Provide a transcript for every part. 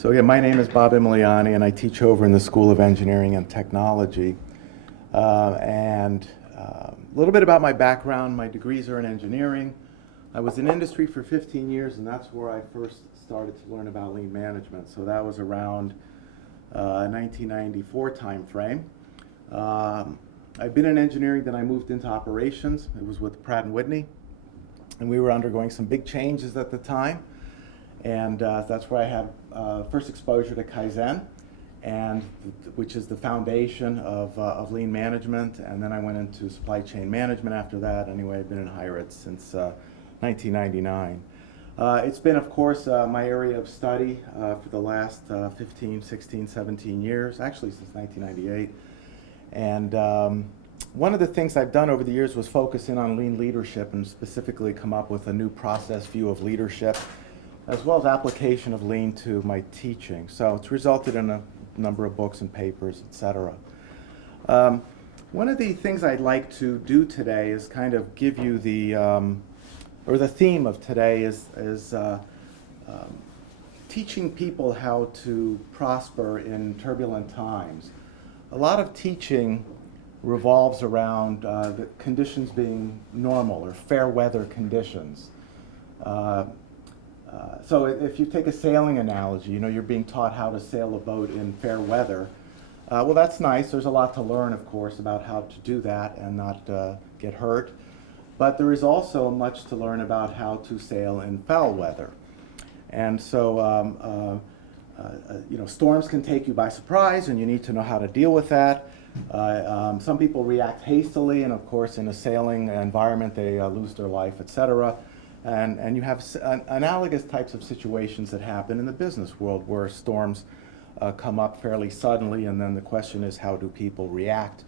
So yeah, my name is Bob Emiliani, and I teach over in the School of Engineering and Technology. A little bit about my background. My degrees are in engineering. I was in industry for 15 years, and that's where I first started to learn about lean management. So that was around 1994 time frame. I've been in engineering, then I moved into operations. It was with Pratt & Whitney, and we were undergoing some big changes at the time. And that's where I had first exposure to Kaizen, which is the foundation of lean management. And then I went into supply chain management after that. Anyway, I've been in higher ed since 1999. It's been, of course, my area of study for the last 15, 16, 17 years, actually since 1998. And one of the things I've done over the years was focus in on lean leadership and specifically come up with a new process view of leadership, as well as application of lean to my teaching. So it's resulted in a number of books and papers, etc. One of the things I'd like to do today is kind of give you the theme of today is teaching people how to prosper in turbulent times. A lot of teaching revolves around the conditions being normal or fair weather conditions. So if you take a sailing analogy, you're being taught how to sail a boat in fair weather. Well, that's nice. There's a lot to learn, of course, about how to do that and not get hurt. But there is also much to learn about how to sail in foul weather. And so, storms can take you by surprise, and you need to know how to deal with that. Some people react hastily, and of course, in a sailing environment, they lose their life, etc. And you have analogous types of situations that happen in the business world where storms come up fairly suddenly, and then the question is, how do people react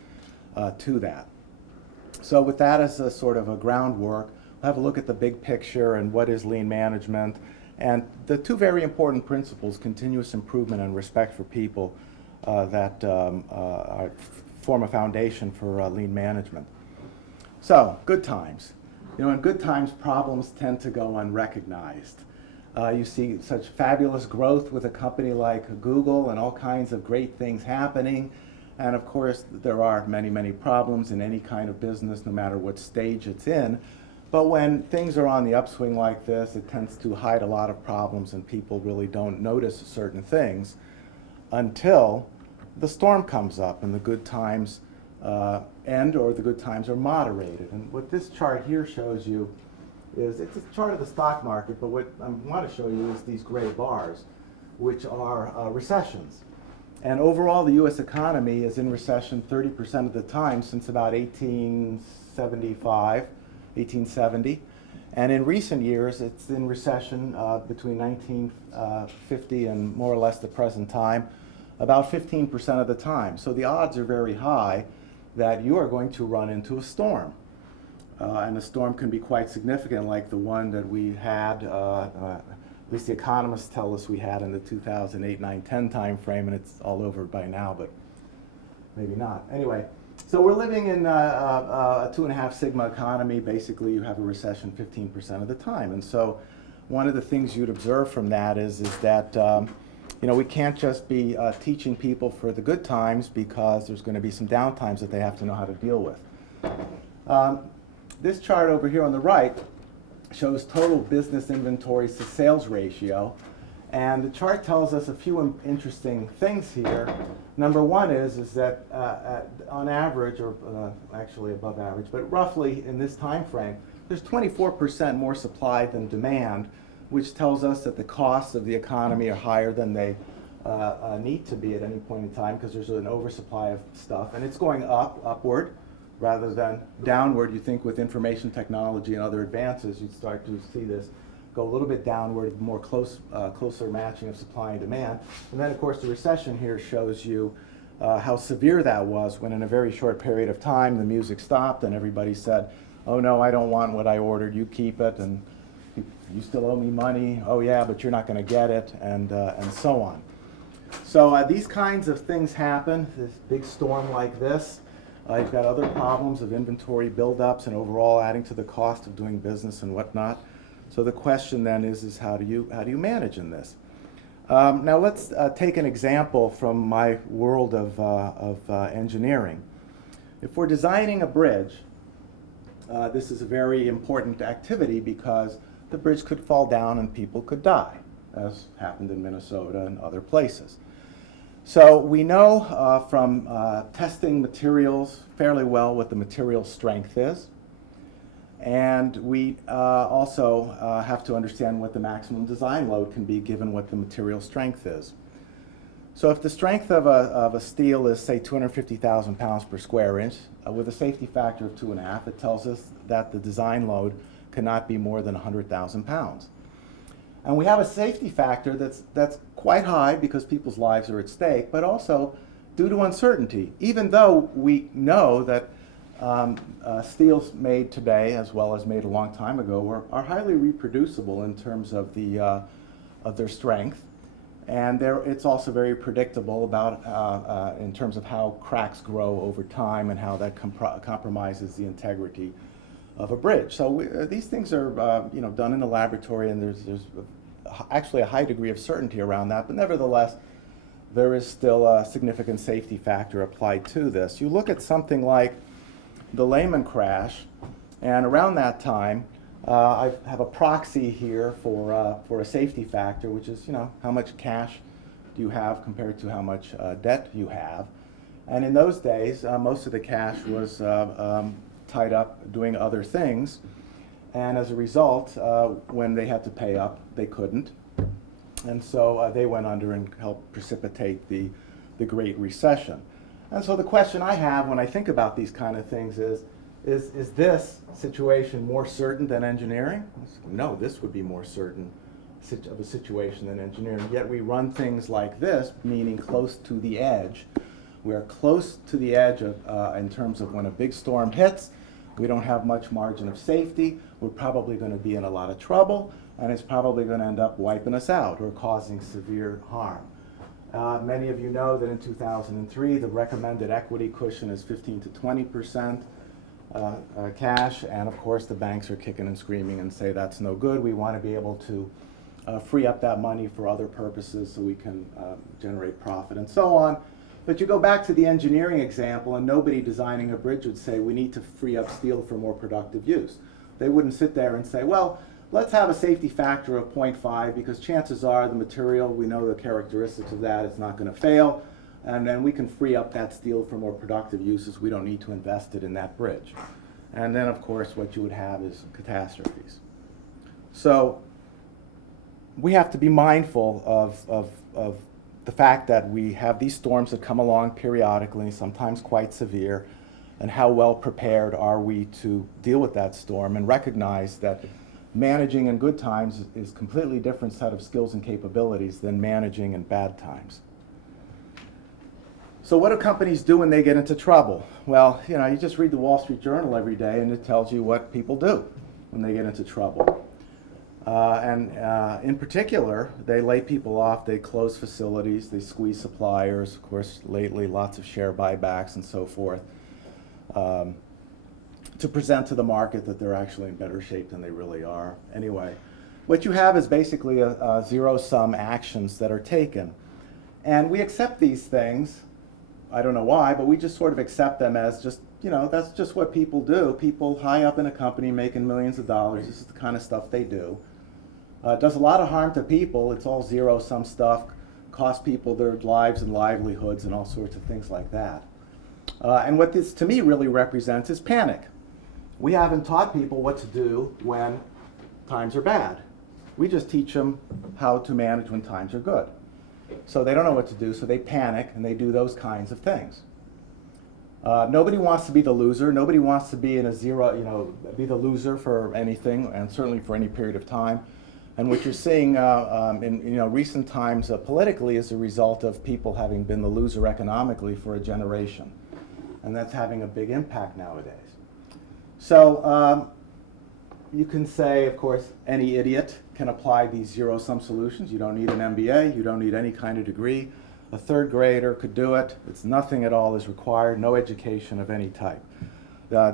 to that? So with that as a sort of a groundwork, we'll have a look at the big picture and what is lean management, and the two very important principles, continuous improvement and respect for people, that form a foundation for lean management. So, good times. In good times, problems tend to go unrecognized. You see such fabulous growth with a company like Google and all kinds of great things happening. And of course, there are many, many problems in any kind of business, no matter what stage it's in. But when things are on the upswing like this, it tends to hide a lot of problems, and people really don't notice certain things until the storm comes up and the good times end, or the good times are moderated. And what this chart here shows you is, it's a chart of the stock market, but what I want to show you is these gray bars, which are recessions. And overall, the U.S. economy is in recession 30% of the time since about 1870. And in recent years, it's in recession between 1950 and more or less the present time, about 15% of the time. So the odds are very high that you are going to run into a storm. And the storm can be quite significant, like the one that we had, at least the economists tell us we had in the 2008, 9, 10 time frame, and it's all over by now, but maybe not. Anyway, so we're living in a 2.5 sigma economy. Basically, you have a recession 15% of the time. And so one of the things you'd observe from that is that we can't just be teaching people for the good times, because there's going to be some down times that they have to know how to deal with. This chart over here on the right shows total business inventory to sales ratio. And the chart tells us a few interesting things here. Number one is that on average, or actually above average, but roughly in this time frame, there's 24% more supply than demand, which tells us that the costs of the economy are higher than they need to be at any point in time, because there's an oversupply of stuff, and it's going upward rather than downward. You think with information technology and other advances, you'd start to see this go a little bit downward, more closer matching of supply and demand. And then, of course, the recession here shows you how severe that was, when in a very short period of time the music stopped and everybody said, "Oh no, I don't want what I ordered, you keep it, and you still owe me money. Oh yeah, but you're not going to get it," and so on. So these kinds of things happen. This big storm like this. You've got other problems of inventory buildups and overall adding to the cost of doing business and whatnot. So the question then is how do you manage in this? Now let's take an example from my world of engineering. If we're designing a bridge, this is a very important activity because the bridge could fall down and people could die, as happened in Minnesota and other places. So we know from testing materials fairly well what the material strength is. And we also have to understand what the maximum design load can be given what the material strength is. So if the strength of a steel is, say, 250,000 pounds per square inch, with a safety factor of 2.5, it tells us that the design load cannot be more than 100,000 pounds. And we have a safety factor that's quite high because people's lives are at stake, but also due to uncertainty. Even though we know that steels made today, as well as made a long time ago, are highly reproducible in terms of their strength, and it's also very predictable about in terms of how cracks grow over time and how that compromises the integrity of a bridge. So these things are done in the laboratory, and there's actually a high degree of certainty around that, but nevertheless, there is still a significant safety factor applied to this. You look at something like the Lehman crash, and around that time, I have a proxy here for a safety factor, which is how much cash do you have compared to how much debt you have. And in those days, most of the cash was tied up doing other things, and as a result, when they had to pay up, they couldn't, and so they went under and helped precipitate the Great Recession. And so the question I have when I think about these kind of things is this situation more certain than engineering? No, this would be more certain of a situation than engineering. Yet we run things like this, meaning close to the edge. We are close to the edge in terms of when a big storm hits, we don't have much margin of safety. We're probably going to be in a lot of trouble, and it's probably going to end up wiping us out or causing severe harm. Many of you know that in 2003, the recommended equity cushion is 15 to 20% cash, and of course the banks are kicking and screaming and say that's no good. We want to be able to free up that money for other purposes so we can generate profit and so on. But you go back to the engineering example, and nobody designing a bridge would say we need to free up steel for more productive use. They wouldn't sit there and say, well, let's have a safety factor of 0.5 because chances are the material, we know the characteristics of that, it's not going to fail, and then we can free up that steel for more productive uses. We don't need to invest it in that bridge. And then, of course, what you would have is catastrophes. So we have to be mindful of the fact that we have these storms that come along periodically, sometimes quite severe, and how well prepared are we to deal with that storm and recognize that managing in good times is a completely different set of skills and capabilities than managing in bad times. So what do companies do when they get into trouble? Well, you just read the Wall Street Journal every day and it tells you what people do when they get into trouble. In particular, they lay people off, they close facilities, they squeeze suppliers, of course, lately lots of share buybacks and so forth, to present to the market that they're actually in better shape than they really are. Anyway, what you have is basically a zero-sum actions that are taken. And we accept these things, I don't know why, but we just sort of accept them as just, that's just what people do. People high up in a company making millions of dollars, this is the kind of stuff they do. It does a lot of harm to people. It's all zero-sum stuff, costs people their lives and livelihoods and all sorts of things like that. And what this to me really represents is panic. We haven't taught people what to do when times are bad. We just teach them how to manage when times are good. So they don't know what to do, so they panic and they do those kinds of things. Nobody wants to be the loser. Nobody wants to be in a zero, be the loser for anything, and certainly for any period of time. And what you're seeing in recent times politically is a result of people having been the loser economically for a generation. And that's having a big impact nowadays. So you can say, of course, any idiot can apply these zero-sum solutions. You don't need an MBA. You don't need any kind of degree. A third grader could do it. It's nothing at all is required, no education of any type.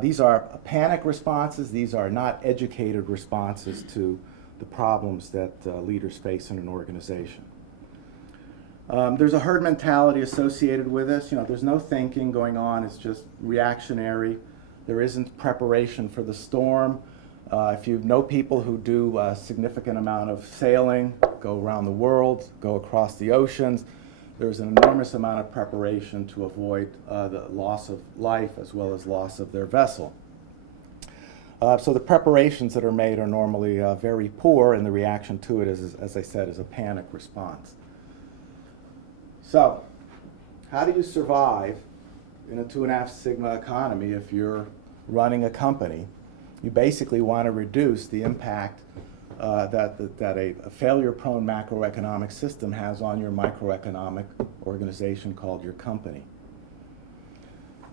These are panic responses. These are not educated responses to the problems that leaders face in an organization. There's a herd mentality associated with this. There's no thinking going on. It's just reactionary. There isn't preparation for the storm. If you know people who do a significant amount of sailing, go around the world, go across the oceans, there's an enormous amount of preparation to avoid the loss of life as well as loss of their vessel. So the preparations that are made are normally very poor, and the reaction to it is, as I said, is a panic response. So, how do you survive in a 2.5 sigma economy if you're running a company? You basically want to reduce the impact that a failure-prone macroeconomic system has on your microeconomic organization called your company.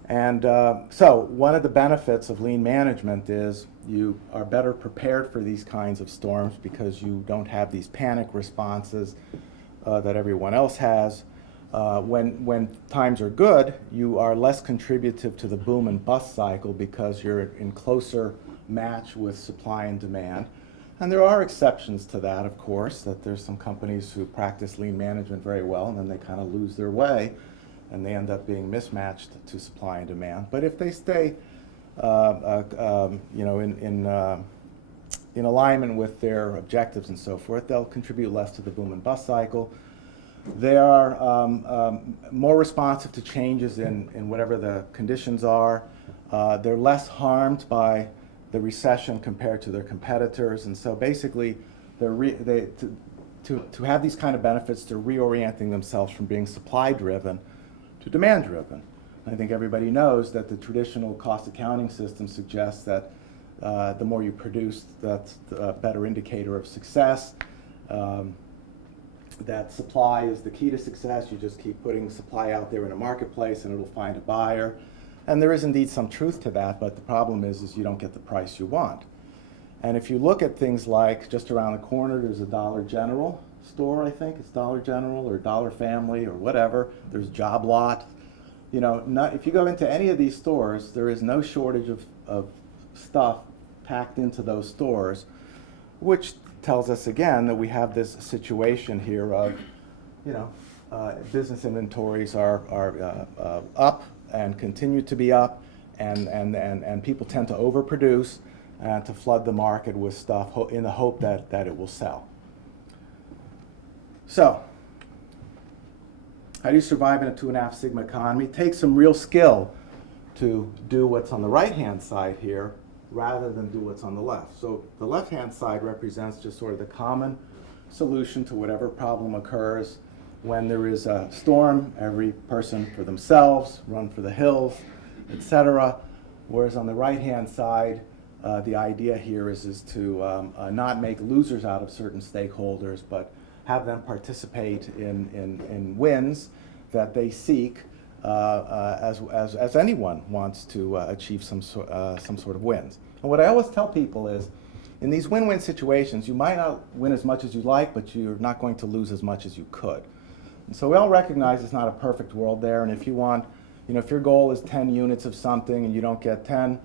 And so one of the benefits of lean management is you are better prepared for these kinds of storms because you don't have these panic responses that everyone else has. When times are good, you are less contributive to the boom and bust cycle because you're in closer match with supply and demand. And there are exceptions to that, of course, that there's some companies who practice lean management very well and then they kind of lose their way and they end up being mismatched to supply and demand. But if they stay in alignment with their objectives and so forth, they'll contribute less to the boom and bust cycle. They are more responsive to changes in whatever the conditions are. They're less harmed by the recession compared to their competitors, and so basically, to have these kind of benefits, they're reorienting themselves from being supply-driven to demand-driven. I think everybody knows that the traditional cost accounting system suggests that the more you produce, that's a better indicator of success. That supply is the key to success. You just keep putting supply out there in a marketplace and it'll find a buyer. And there is indeed some truth to that, but the problem is you don't get the price you want. And if you look at things like just around the corner, there's a Dollar General store, I think. It's Dollar General or Dollar Family or whatever. There's Job Lot. If you go into any of these stores, there is no shortage of stuff packed into those stores, which tells us again that we have this situation here of, business inventories are up and continue to be up, and people tend to overproduce and to flood the market with stuff in the hope that it will sell. So, how do you survive in a 2.5 sigma economy? It takes some real skill to do what's on the right-hand side here rather than do what's on the left. So the left-hand side represents just sort of the common solution to whatever problem occurs. When there is a storm, every person for themselves, run for the hills, etc. Whereas on the right-hand side, the idea here is to not make losers out of certain stakeholders, but have them participate in wins that they seek as anyone wants to achieve some sort of wins. And what I always tell people is, in these win-win situations, you might not win as much as you like, but you're not going to lose as much as you could. And so we all recognize it's not a perfect world there, and if you want, if your goal is 10 units of something and you don't get 10,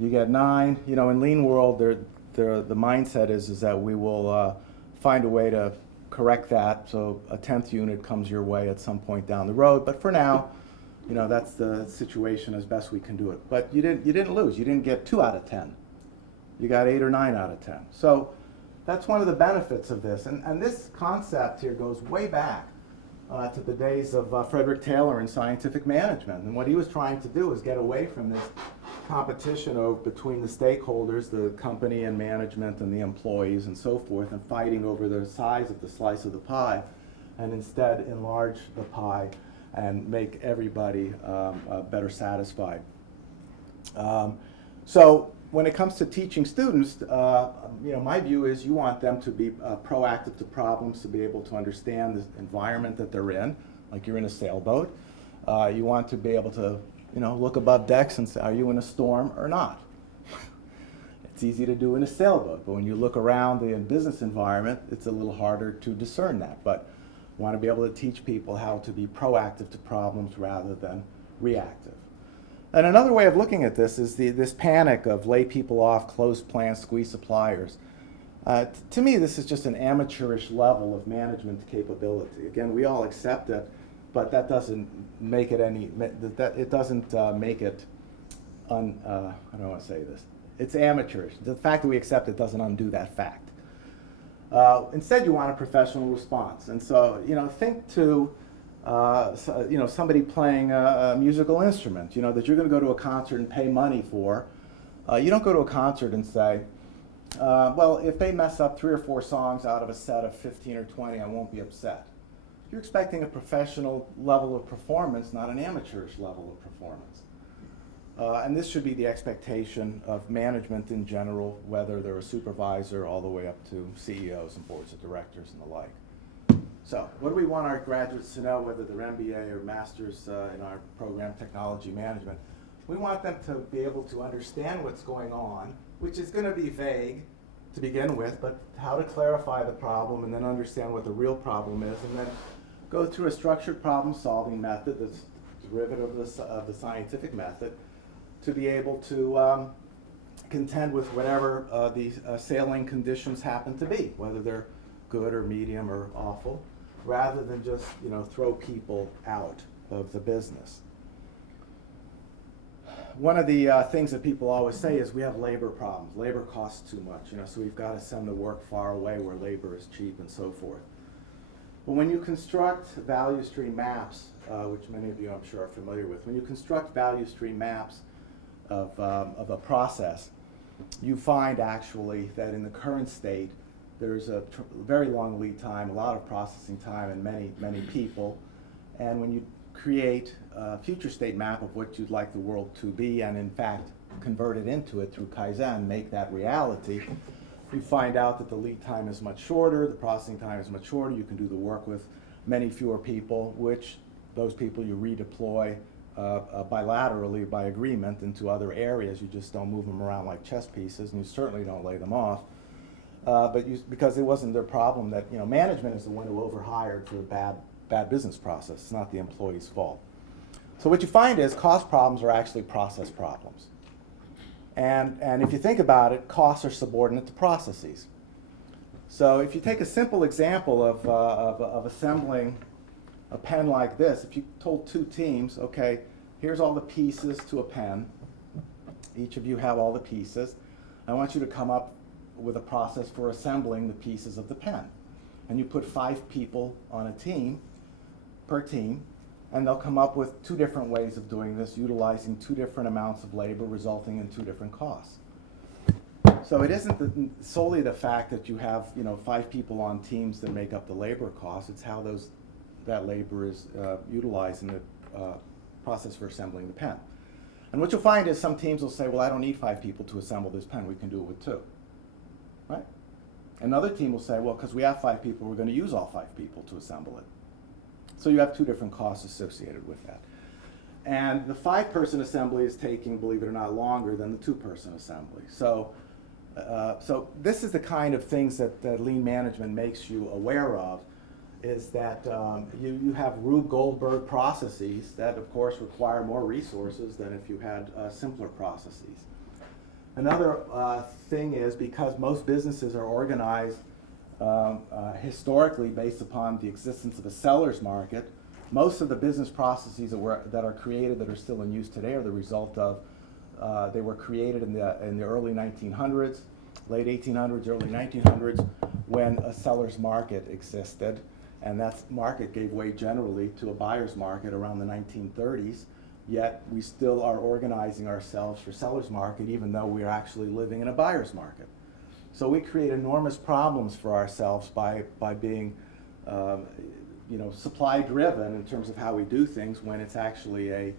you get 9. In lean world, the mindset is that we will find a way to correct that so a 10th unit comes your way at some point down the road. But for now, that's the situation as best we can do it. But you didn't lose. You didn't get 2 out of 10. You got 8 or 9 out of 10. So that's one of the benefits of this. And this concept here goes way back to the days of Frederick Taylor in scientific management. And what he was trying to do is get away from this competition between the stakeholders, the company and management and the employees and so forth, and fighting over the size of the slice of the pie, and instead enlarge the pie and make everybody better satisfied. So when it comes to teaching students, my view is you want them to be proactive to problems, to be able to understand the environment that they're in, like you're in a sailboat. You want to be able to, look above decks and say, are you in a storm or not? It's easy to do in a sailboat, but when you look around the business environment, it's a little harder to discern that. But you want to be able to teach people how to be proactive to problems rather than reactive. And another way of looking at this is this panic of lay people off, close plants, squeeze suppliers. To me, this is just an amateurish level of management capability. Again, we all accept it, but that doesn't make it any. It doesn't make it. I don't want to say this. It's amateurish. The fact that we accept it doesn't undo that fact. Instead, you want a professional response, and so think to somebody playing a musical instrument. That you're going to go to a concert and pay money for. You don't go to a concert and say, well, if they mess up 3 or 4 songs out of a set of 15 or 20, I won't be upset. You're expecting a professional level of performance, not an amateurish level of performance. And this should be the expectation of management in general, whether they're a supervisor all the way up to CEOs and boards of directors and the like. So what do we want our graduates to know, whether they're MBA or masters in our program, technology management? We want them to be able to understand what's going on, which is going to be vague to begin with, but how to clarify the problem and then understand what the real problem is, and then go through a structured problem-solving method that's derivative of the scientific method to be able to contend with whatever the sailing conditions happen to be, whether they're good or medium or awful, rather than just throw people out of the business. One of the things that people always say is we have labor problems. Labor costs too much, so we've got to send the work far away where labor is cheap and so forth. But when you construct value stream maps, which many of you I'm sure are familiar with, when you construct value stream maps of a process, you find actually that in the current state there's a very long lead time, a lot of processing time, and many people. And when you create a future state map of what you'd like the world to be, and in fact convert it into it through Kaizen, make that reality, you find out that the lead time is much shorter, the processing time is much shorter, you can do the work with many fewer people, which those people you redeploy bilaterally by agreement into other areas. You just don't move them around like chess pieces, and you certainly don't lay them off. Because it wasn't their problem that management is the one who overhired for a bad business process. It's not the employee's fault. So what you find is cost problems are actually process problems. And if you think about it, costs are subordinate to processes. So if you take a simple example of assembling a pen like this, if you told 2 teams, okay, here's all the pieces to a pen, each of you have all the pieces, I want you to come up with a process for assembling the pieces of the pen. And you put 5 people on a team, per team, and they'll come up with 2 different ways of doing this, utilizing 2 different amounts of labor, resulting in 2 different costs. So it isn't solely the fact that you have 5 people on teams that make up the labor costs, it's how that labor is utilized in the process for assembling the pen. And what you'll find is some teams will say, well, I don't need 5 people to assemble this pen, we can do it with 2. Right? Another team will say, well, because we have 5 people, we're going to use all 5 people to assemble it. So you have 2 different costs associated with that. And the 5-person assembly is taking, believe it or not, longer than the 2-person assembly. So this is the kind of things that lean management makes you aware of, is that you have Rube Goldberg processes that, of course, require more resources than if you had simpler processes. Another thing is, because most businesses are organized historically based upon the existence of a seller's market, most of the business processes that are created, that are still in use today, are the result of, they were created in the early 1900s, late 1800s, early 1900s, when a seller's market existed. And that market gave way generally to a buyer's market around the 1930s, yet we still are organizing ourselves for seller's market even though we're actually living in a buyer's market. So we create enormous problems for ourselves by being supply driven in terms of how we do things, when it's actually a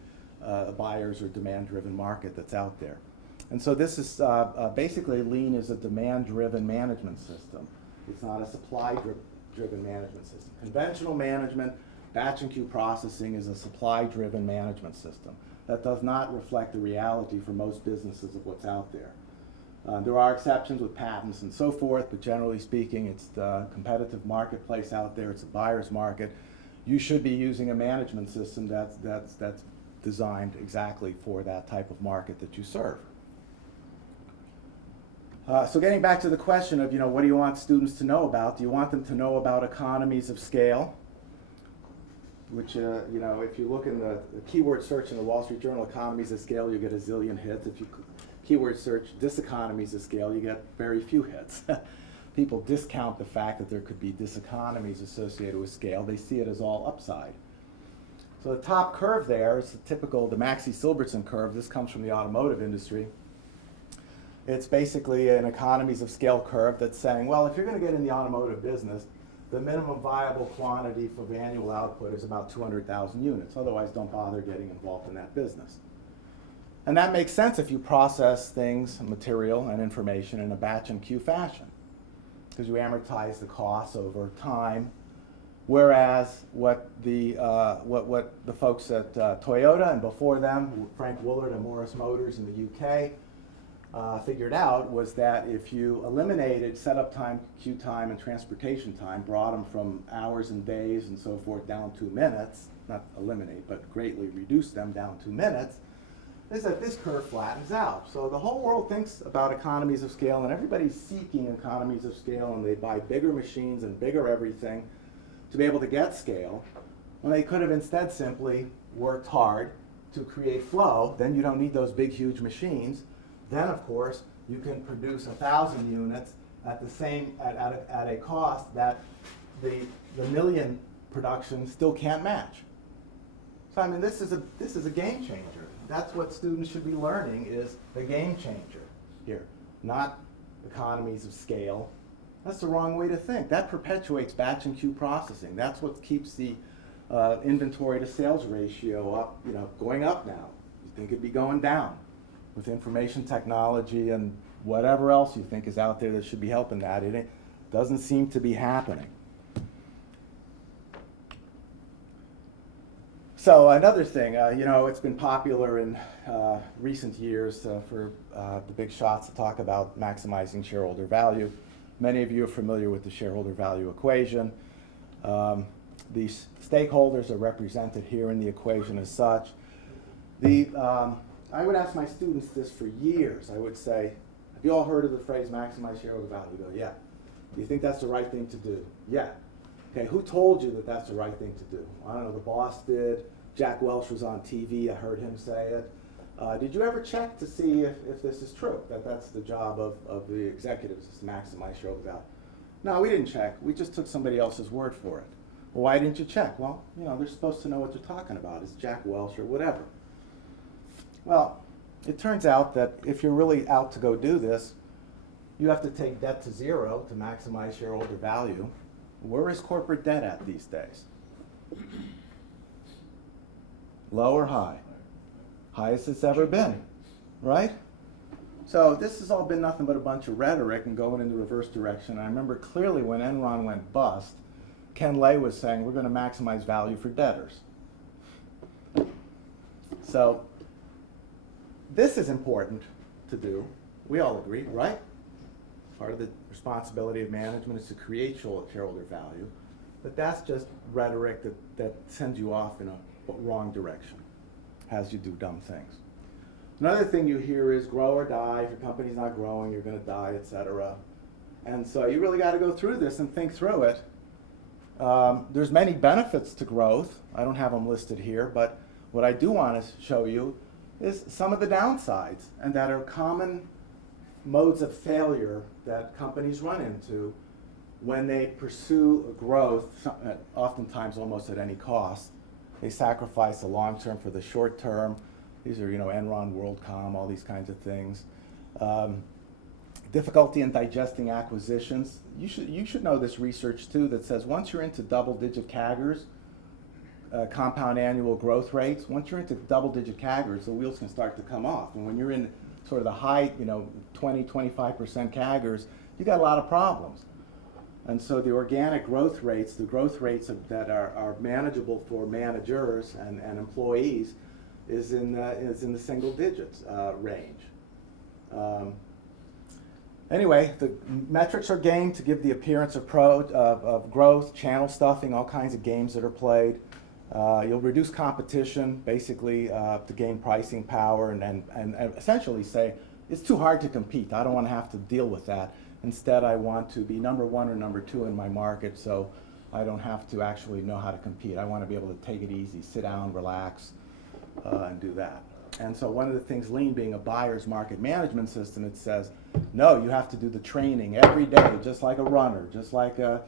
buyer's or demand driven market that's out there. And so this is basically, Lean is a demand driven management system. It's not a supply driven management system. Conventional management, batch and queue processing, is a supply driven management system. That does not reflect the reality for most businesses of what's out there. There are exceptions with patents and so forth, but generally speaking, it's the competitive marketplace out there. It's a buyer's market. You should be using a management system that's designed exactly for that type of market that you serve. So getting back to the question of, what do you want students to know about? Do you want them to know about economies of scale? Which, if you look in the keyword search in the Wall Street Journal, economies of scale, you get a zillion hits. If you keyword search diseconomies of scale, you get very few hits. People discount the fact that there could be diseconomies associated with scale. They see it as all upside. So the top curve there is the Maxey-Silbertson curve. This comes from the automotive industry. It's basically an economies of scale curve that's saying, well, if you're going to get in the automotive business, the minimum viable quantity for annual output is about 200,000 units. Otherwise, don't bother getting involved in that business. And that makes sense if you process things, material, and information in a batch and queue fashion, because you amortize the costs over time. Whereas what the folks at Toyota and before them, Frank Woolard and Morris Motors in the UK, figured out was that if you eliminated setup time, queue time, and transportation time, brought them from hours and days and so forth down to minutes, not eliminate, but greatly reduce them down to minutes, is that this curve flattens out. So the whole world thinks about economies of scale, and everybody's seeking economies of scale, and they buy bigger machines and bigger everything to be able to get scale, when they could have instead simply worked hard to create flow. Then you don't need those big, huge machines. Then, of course, you can produce 1,000 units at a cost that the million production still can't match. So I mean, this is a game changer. That's what students should be learning, is the game changer here, not economies of scale. That's the wrong way to think. That perpetuates batch and queue processing. That's what keeps the inventory to sales ratio up, going up now. You think it'd be going down with information technology and whatever else you think is out there that should be helping that. It doesn't seem to be happening. So another thing, it's been popular in recent years for the big shots to talk about maximizing shareholder value. Many of you are familiar with the shareholder value equation. These stakeholders are represented here in the equation as such. I would ask my students this for years. I would say, have you all heard of the phrase maximize shareholder value? You go, yeah. Do you think that's the right thing to do? Yeah. Okay, who told you that that's the right thing to do? I don't know, the boss did. Jack Welch was on TV, I heard him say it. Did you ever check to see if this is true, that that's the job of the executives, is to maximize shareholder value? No, we didn't check. We just took somebody else's word for it. Well, why didn't you check? Well, they're supposed to know what they're talking about. It's Jack Welch or whatever. Well, it turns out that if you're really out to go do this, you have to take debt to zero to maximize shareholder value. Where is corporate debt at these days? Low or high? Highest it's ever been, right? So this has all been nothing but a bunch of rhetoric and going in the reverse direction. I remember clearly when Enron went bust, Ken Lay was saying, we're going to maximize value for debtors. So this is important to do. We all agree, right? Part of the responsibility of management is to create shareholder value. But that's just rhetoric that sends you off in a wrong direction, has you do dumb things. Another thing you hear is grow or die. If your company's not growing, you're going to die, etc. And so you really got to go through this and think through it. There's many benefits to growth. I don't have them listed here, but what I do want to show you is some of the downsides, and that are common modes of failure that companies run into when they pursue growth, oftentimes almost at any cost. They sacrifice the long term for the short term. These are, Enron, WorldCom, all these kinds of things. Difficulty in digesting acquisitions. You should know this research too that says once you're into double-digit CAGRs, compound annual growth rates, once you're into double-digit CAGRs, the wheels can start to come off. And when you're in sort of the high, 20, 25% CAGRs, you got a lot of problems. And so the organic growth rates, the growth rates that are manageable for managers and employees, is in the single digits range. Anyway, the metrics are gained to give the appearance of growth, channel stuffing, all kinds of games that are played. You'll reduce competition, basically, to gain pricing power and essentially say, it's too hard to compete. I don't want to have to deal with that. Instead, I want to be number one or number two in my market, so I don't have to actually know how to compete. I want to be able to take it easy, sit down, relax, and do that. And so one of the things, Lean being a buyer's market management system, it says, no, you have to do the training every day, just like a runner, just like a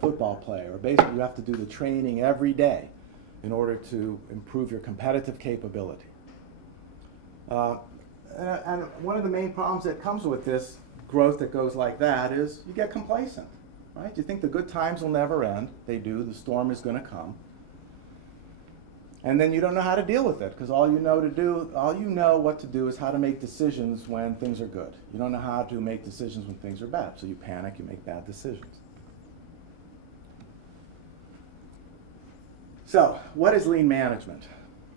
football player, or basically you have to do the training every day in order to improve your competitive capability. And one of the main problems that comes with this growth that goes like that is you get complacent, right? You think the good times will never end. They do. The storm is going to come. And then you don't know how to deal with it, because all you know what to do is how to make decisions when things are good. You don't know how to make decisions when things are bad. So you panic, you make bad decisions. So what is lean management?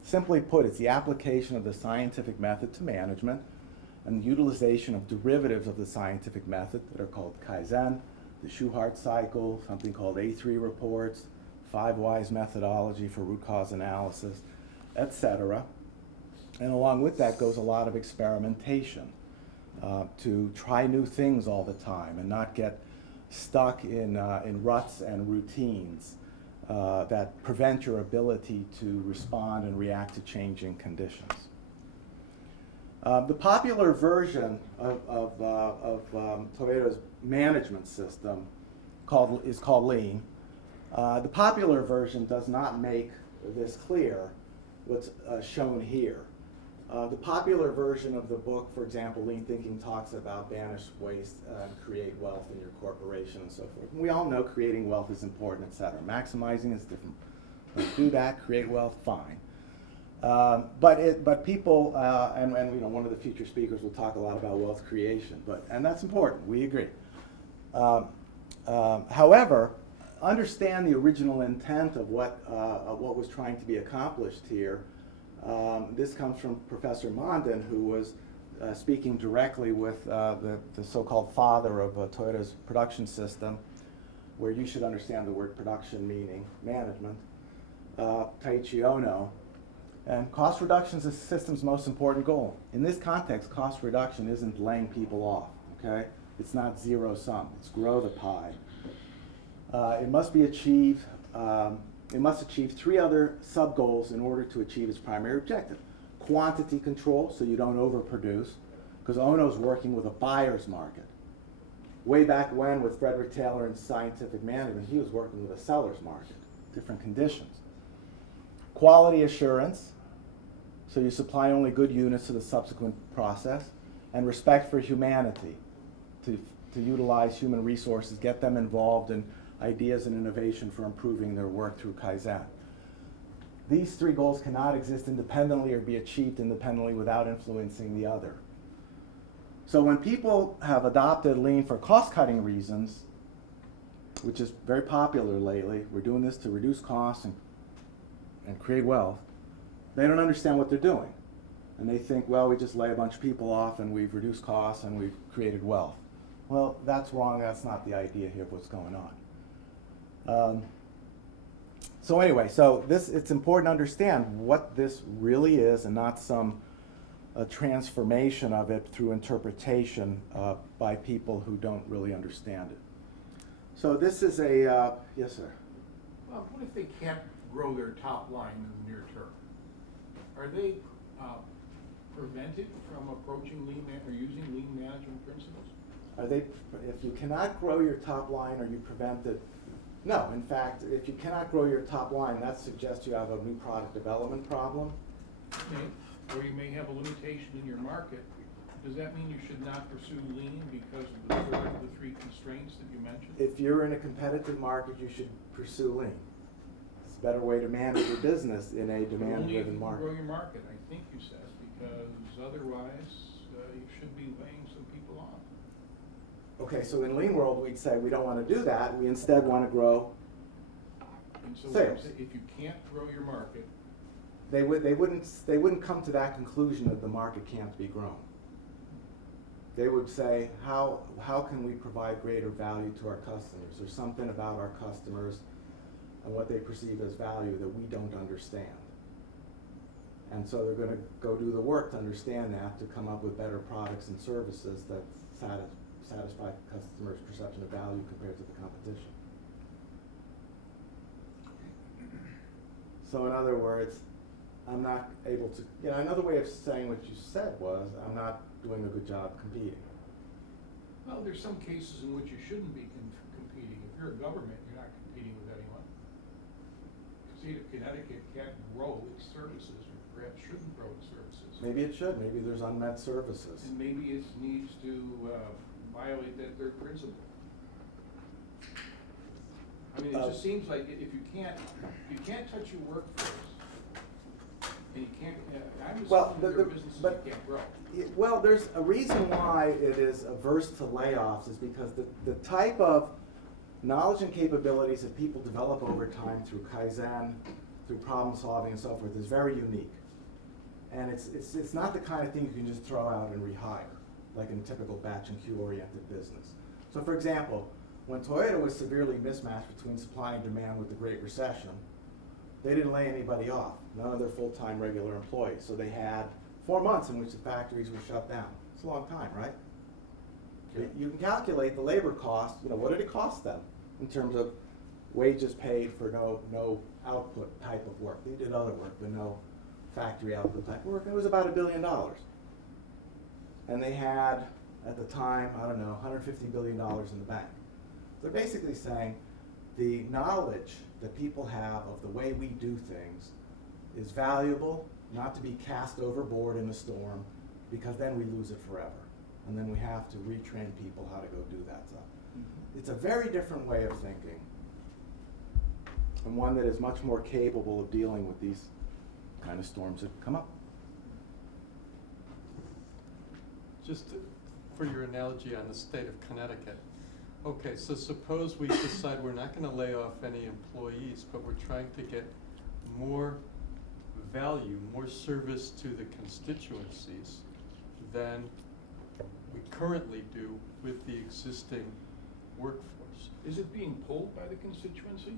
Simply put, it's the application of the scientific method to management and the utilization of derivatives of the scientific method that are called Kaizen, the Shewhart cycle, something called A3 reports, 5 Whys methodology for root cause analysis, etc. And along with that goes a lot of experimentation to try new things all the time and not get stuck in ruts and routines that prevent your ability to respond and react to changing conditions. The popular version of Toyota's management system is called Lean. The popular version does not make this clear, what's shown here. The popular version of the book, for example, Lean Thinking, talks about banish waste and create wealth in your corporation and so forth. And we all know creating wealth is important, etc. Maximizing is different. Don't do that, create wealth, fine. But people, and one of the future speakers will talk a lot about wealth creation, and that's important, we agree. However, understand the original intent of what was trying to be accomplished here. This comes from Professor Mondin, who was speaking directly with the so-called father of Toyota's production system, where you should understand the word production meaning management, Taiichi Ohno. And cost reduction is the system's most important goal. In this context, cost reduction isn't laying people off, okay? It's not zero sum, it's grow the pie. It must achieve 3 other sub-goals in order to achieve its primary objective. Quantity control, so you don't overproduce, because Ohno's working with a buyer's market. Way back when, with Frederick Taylor in scientific management, he was working with a seller's market, different conditions. Quality assurance, so you supply only good units to the subsequent process. And respect for humanity, to utilize human resources, get them involved in ideas and innovation for improving their work through Kaizen. These 3 goals cannot exist independently or be achieved independently without influencing the other. So when people have adopted Lean for cost-cutting reasons, which is very popular lately, we're doing this to reduce costs and create wealth, they don't understand what they're doing. And they think, well, we just lay a bunch of people off and we've reduced costs and we've created wealth. Well, that's wrong. That's not the idea here of what's going on. So anyway, it's important to understand what this really is and not some transformation of it through interpretation by people who don't really understand it. So this is a, yes, sir? Well, what if they can't grow their top line in the near term? Are they prevented from approaching lean or using lean management principles? If you cannot grow your top line, are you prevented? No, in fact, if you cannot grow your top line, that suggests you have a new product development problem. Okay. Or you may have a limitation in your market. Does that mean you should not pursue lean because of the third of the 3 constraints that you mentioned? If you're in a competitive market, you should pursue lean. It's a better way to manage your business in a demand-driven market. Only if you can grow your market, I think you said, because otherwise you should be laying some people off. Okay, so in lean world, we'd say we don't want to do that. We instead want to grow and so sales. If you can't grow your market, they wouldn't come to that conclusion that the market can't be grown. They would say, how can we provide greater value to our customers? There's something about our customers and what they perceive as value that we don't understand. And so they're gonna go do the work to understand that, to come up with better products and services that satisfy customers' perception of value compared to the competition. So in other words, I'm not able to, another way of saying what you said was, I'm not doing a good job competing. Well, there's some cases in which you shouldn't be competing. If you're a government, you're not competing with anyone. State of Connecticut can't grow its services, or perhaps shouldn't grow its services. Maybe it should, maybe there's unmet services. And maybe it needs to violate that third principle. I mean, it just seems like if you can't touch your workforce, and you can't, I'm Well, assuming there are businesses that can't grow. Well, there's a reason why it is averse to layoffs is because the type of knowledge and capabilities that people develop over time through Kaizen, through problem solving and so forth is very unique. And it's not the kind of thing you can just throw out and rehire, like in a typical batch and queue oriented business. So for example, when Toyota was severely mismatched between supply and demand with the Great Recession, they didn't lay anybody off, none of their full-time regular employees. So they had 4 months in which the factories were shut down. It's a long time, right? Yeah. You can calculate the labor cost, what did it cost them in terms of wages paid for no output type of work. They did other work, but no factory output type of work. It was about $1 billion. And they had, at the time, I don't know, $150 billion in the bank. They're basically saying the knowledge that people have of the way we do things is valuable, not to be cast overboard in a storm, because then we lose it forever. And then we have to retrain people how to go do that stuff. It's a very different way of thinking, and one that is much more capable of dealing with these kind of storms that come up. Just for your analogy on the state of Connecticut. Okay, so suppose we decide we're not going to lay off any employees, but we're trying to get more value, more service to the constituencies than we currently do with the existing workforce. Is it being pulled by the constituency?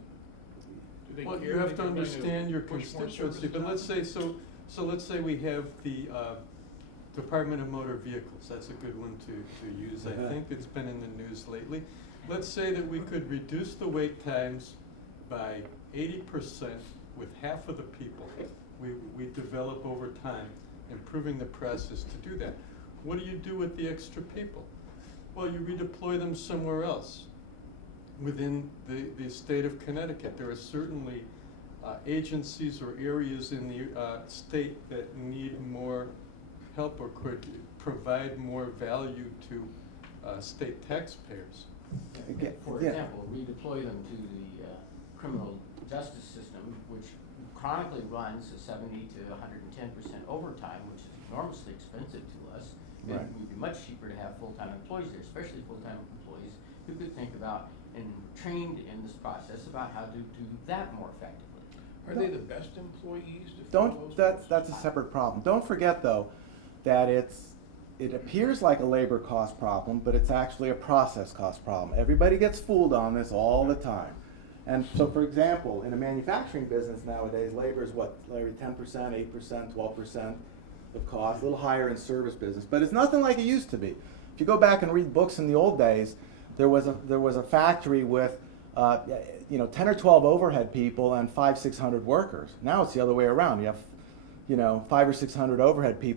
Do they Well, care you that have to they're going understand your push more constituency, services but let's out? say, so let's say we have the Department of Motor Vehicles, that's a good one to use, I think, it's been in the news lately. Let's say that we could reduce the wait times by 80% with half of the people. We develop over time, improving the process to do that. What do you do with the extra people? Well, you redeploy them somewhere else within the state of Connecticut. There are certainly agencies or areas in the state that need more help or could provide more value to state taxpayers. For example, redeploy them to the criminal justice system, which chronically runs a 70 to 110% overtime, which is enormously expensive to us. Right. It would be much cheaper to have full-time employees there, especially full-time employees who could think about and trained in this process about how to do that more effectively. Are they the best employees to fill those That's a separate problem. Don't forget though, that it appears like a labor cost problem, but it's actually a process cost problem. Everybody gets fooled on this all the time. And so for example, in a manufacturing business nowadays, labor is what, Larry, 10%, 8%, 12% of cost, a little higher in service business, but it's nothing like it used to be. If you go back and read books in the old days, there was a factory with 10 or 12 overhead people and 500-600 workers. Now it's the other way around. You have 500 or 600 overhead people